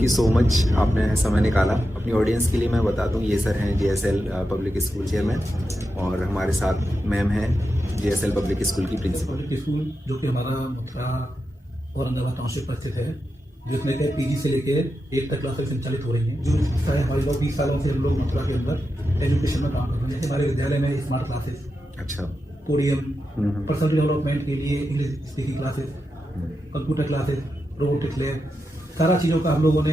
Thank you so much, आपने समय निकाला। अपनी ऑडियंस के लिए मैं बता दूं, ये सर हैं JSL पब्लिक स्कूल चेयरमैन और हमारे साथ मैम हैं JSL पब्लिक स्कूल की प्रिंसिपल। पब्लिक स्कूल जो कि हमारा मथुरा औरंगाबाद टाउनशिप पर स्थित है, जिसमें के PG से लेके 1 तक क्लासेस संचालित हो रही हैं। जो संस्था है हमारी, 20 सालों से हम लोग मथुरा के अंदर एजुकेशन में काम कर रहे हैं। हमारे विद्यालय में स्मार्ट क्लासेस, अच्छा, कोडियम, पर्सनल डेवलपमेंट के लिए English speaking classes, computer classes, robotics lab, सारा चीज़ों का हम लोगों ने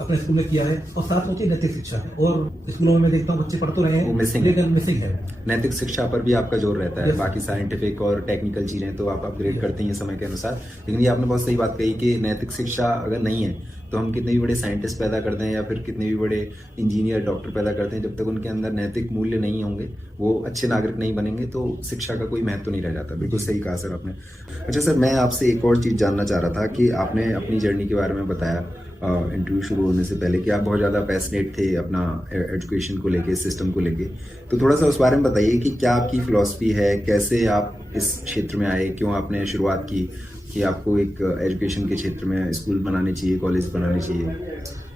अपने स्कूल में किया है। और साथ होती है नैतिक शिक्षा। और स्कूलों में मैं देखता हूँ बच्चे पढ़ तो रहे हैं लेकिन मिसिंग है। नैतिक शिक्षा पर भी आपका जोर रहता है। बाकी साइंटिफिक और टेक्निकल चीजें तो आप अपग्रेड करते हैं समय के अनुसार, लेकिन ये आपने बहुत सही बात कही कि नैतिक शिक्षा अगर नहीं है तो हम कितने भी बड़े साइंटिस्ट पैदा करते हैं या फिर कितने भी बड़े इंजीनियर डॉक्टर पैदा करते हैं, जब तक उनके अंदर नैतिक मूल्य नहीं होंगे, वो अच्छे नागरिक नहीं बनेंगे, तो शिक्षा का कोई महत्व नहीं रह जाता। बिल्कुल सही कहा सर आपने। अच्छा सर, मैं आपसे एक और चीज़ जानना चाह रहा था कि आपने अपनी जर्नी के बारे में बताया इंटरव्यू शुरू होने से पहले कि आप बहुत ज़्यादा पैशनेट थे अपना एजुकेशन को लेके, सिस्टम को लेके। तो थोड़ा सा उस बारे में बताइए कि क्या आपकी फिलॉसफी है, कैसे आप इस क्षेत्र में आए, क्यों आपने शुरुआत की कि आपको एक एजुकेशन के क्षेत्र में स्कूल बनाने चाहिए, कॉलेज बनाने चाहिए।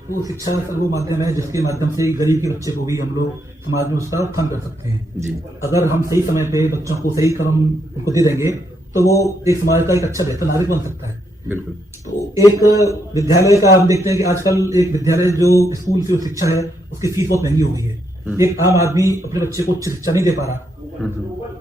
वो शिक्षा वो माध्यम है जिसके माध्यम से गरीब के बच्चे को भी हम लोग समाज में उसका उत्थान कर सकते हैं जी। अगर हम सही समय पे बच्चों को सही कदम उनको दे देंगे तो वो एक समाज का एक अच्छा बेहतर नागरिक बन सकता है। बिल्कुल। तो एक विद्यालय का हम देखते हैं कि आजकल एक विद्यालय जो स्कूल की शिक्षा है उसकी फीस बहुत महंगी हो गई है। एक आम आदमी अपने बच्चे को उच्च शिक्षा नहीं दे पा रहा।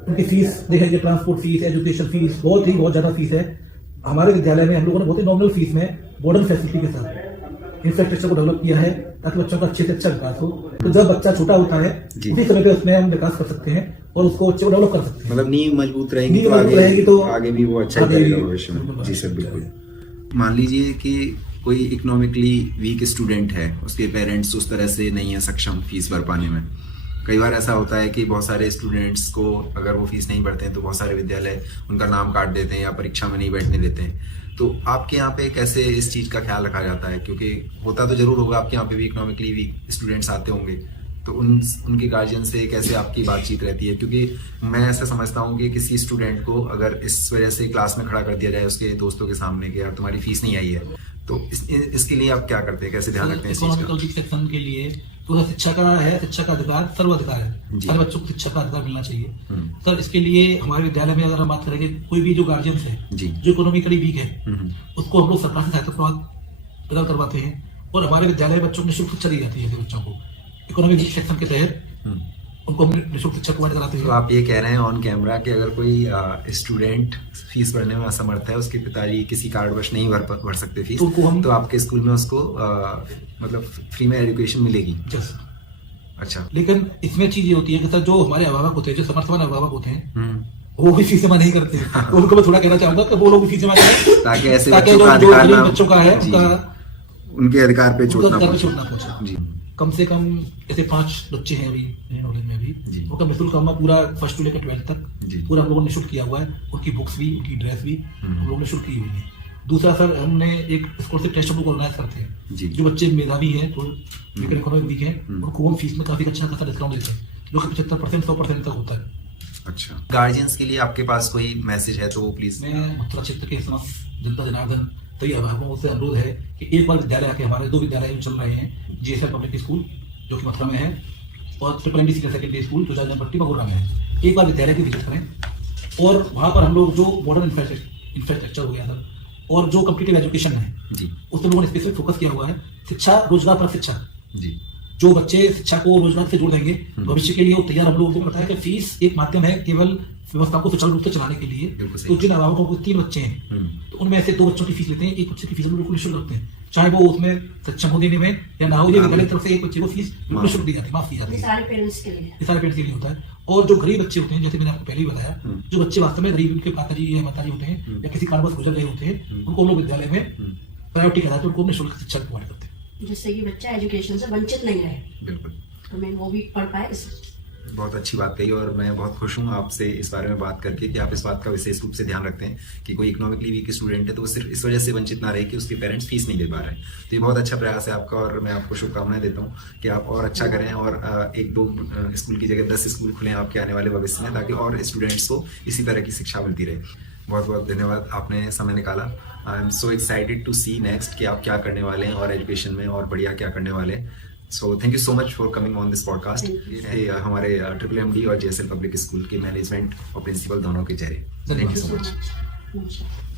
उनकी फीस देखेंगे, ट्रांसपोर्ट फीस, एजुकेशन फीस बहुत ज्यादा फीस है। हमारे विद्यालय में हम लोगों ने बहुत ही नॉमिनल फीस में मॉडर्न फैसिलिटी के साथ इंफ्रास्ट्रक्चर को डेवलप किया है ताकि बच्चों का अच्छे से अच्छा विकास हो। तो जब बच्चा छोटा होता है उसी समय पे उसमें हम विकास कर सकते हैं और उसको अच्छे को डेवलप कर सकते हैं। मतलब नींव मजबूत रहेगी तो आगे भी वो अच्छा ही करेगा भविष्य में। जी सर, बिल्कुल। मान लीजिए कि कोई इकोनॉमिकली वीक स्टूडेंट है, उसके पेरेंट्स उस तरह से नहीं है सक्षम फीस भर पाने में। कई बार ऐसा होता है कि बहुत सारे स्टूडेंट्स को अगर वो फीस नहीं भरते हैं तो बहुत सारे विद्यालय उनका नाम काट देते हैं या परीक्षा में नहीं बैठने देते हैं। तो आपके यहाँ पे कैसे इस चीज़ का ख्याल रखा जाता है? क्योंकि होता तो जरूर होगा, आपके यहाँ पे भी इकोनॉमिकली वीक स्टूडेंट्स आते होंगे, तो उनके गार्जियन से कैसे आपकी बातचीत रहती है? क्योंकि मैं ऐसा समझता हूँ कि किसी स्टूडेंट को अगर इस वजह से क्लास में खड़ा कर दिया जाए उसके दोस्तों के सामने कि यार तुम्हारी फीस नहीं आई है, तो इसके लिए आप क्या करते हैं, कैसे ध्यान रखते हैं इस चीज का? के लिए तो शिक्षा का है, शिक्षा का अधिकार सर्वाधिकार है। हर बच्चों को शिक्षा का अधिकार मिलना चाहिए। सर इसके लिए हमारे विद्यालय में अगर हम बात करेंगे, कोई भी जो गार्जियन है जो इकोनॉमिकली वीक है उसको हम लोग सरकार से सहायता प्रदान करवाते हैं और हमारे विद्यालय में बच्चों को निःशुल्क शिक्षा दी जाती है। बच्चों को इकोनॉमिक वीक सेक्शन के तहत उनको निःशुल्क शिक्षा प्रोवाइड कराते हैं। तो आप ये कह रहे हैं ऑन कैमरा कि अगर कोई स्टूडेंट फीस भरने में असमर्थ है, उसके पिताजी किसी कारणवश नहीं भर सकते फीस, तो आपके स्कूल में उसको मतलब फ्री में एजुकेशन मिलेगी? अच्छा। लेकिन इसमें चीज ये होती है कि सर जो हमारे अभिभावक होते हैं, जो समर्थवान अभिभावक होते हैं, वो भी फीस जमा नहीं करते। उनको मैं थोड़ा कहना चाहूंगा कि वो लोग भी फीस जमा करें ताकि ऐसे बच्चों का है उनके अधिकार पे चोट ना पहुंचे। जी। कम से कम ऐसे 5 बच्चे हैं अभी नॉलेज में भी, उनका निःशुल्क हम पूरा 1st से लेकर 12th तक पूरा हम लोगों ने निःशुल्क किया हुआ है। उनकी बुक्स भी, उनकी ड्रेस भी हम लोगों ने निःशुल्क की हुई है। दूसरा सर, हमने एक स्कॉलरशिप टेस्ट हम लोग ऑर्गेनाइज करते हैं। जो बच्चे मेधावी हैं, तो इकोनॉमिक वीक है, उनको हम फीस में काफी अच्छा खासा डिस्काउंट देते हैं, जो कि 75% 100% तक होता है। अच्छा। गार्जियंस के लिए आपके पास कोई मैसेज है तो वो प्लीज। मैं मथुरा क्षेत्र के समस्त जनता जनार्दन तो ये अभिभावकों से अनुरोध है कि एक बार विद्यालय आके, हमारे 2 विद्यालय चल रहे हैं, JSL पब्लिक स्कूल जो कि मथुरा में है और ट्रिपल सीनियर सेकेंडरी स्कूल जो जालपट्टी बगोरा में है। एक बार विद्यालय की विजिट करें और वहाँ पर हम लोग जो मॉडर्न इंफ्रास्ट्रक्चर हो गया सर और जो कम्पिटिटिव एजुकेशन है उस पर लोगों ने स्पेसिफिक फोकस किया हुआ है। शिक्षा, रोजगार पर शिक्षा जी। जो बच्चे शिक्षा को रोजगार से जोड़ देंगे भविष्य के लिए वो तैयार। हम लोगों को बताया कि फीस एक माध्यम है केवल व्यवस्था को सुचारू रूप से चलाने के लिए। तो जिन अभिभावकों को 3 बच्चे हैं तो उनमें से 2 बच्चों की फीस लेते हैं, एक बच्चे की फीस बिल्कुल निःशुल्क रखते हैं, चाहे वो उसमें सक्षम हो देने में या ना हो। ये विद्यालय की तरफ से एक बच्चे को फीस निःशुल्क दी जाती है, माफ की जाती है। सारे पेरेंट्स के लिए होता है। और जो गरीब बच्चे होते हैं, जैसे मैंने आपको पहले ही बताया, जो बच्चे वास्तव में गरीब, उनके पिताजी या माताजी होते हैं या किसी कारणवश गुजर गए होते हैं, उनको हम लोग विद्यालय में प्रायोरिटी के आधार पर उनको निःशुल्क शिक्षा प्रोवाइड करते हैं, जिससे कि बच्चा एजुकेशन से वंचित नहीं रहे। बिल्कुल। हमें वो भी पढ़ पाए। बहुत अच्छी बात कही और मैं बहुत खुश हूँ आपसे इस बारे में बात करके कि आप इस बात का विशेष रूप से ध्यान रखते हैं कि कोई इकोनॉमिकली वीक स्टूडेंट है तो वो सिर्फ इस वजह से वंचित ना रहे कि उसके पेरेंट्स फीस नहीं दे पा रहे हैं। तो ये बहुत अच्छा प्रयास है आपका और मैं आपको शुभकामनाएं देता हूँ कि आप और अच्छा करें और 1-2 स्कूल की जगह 10 स्कूल खुलें आपके आने वाले भविष्य में, ताकि और स्टूडेंट्स को इसी तरह की शिक्षा मिलती रहे। बहुत बहुत धन्यवाद, आपने समय निकाला। I am so excited to see next कि आप क्या करने वाले हैं और एजुकेशन में और बढ़िया क्या करने वाले हैं. So thank you so much for coming on this podcast. ये रहे हमारे ट्रिपल एमडी और जेएसएल पब्लिक स्कूल के मैनेजमेंट और प्रिंसिपल दोनों के चेहरे. Thank you so much. नमस्कार.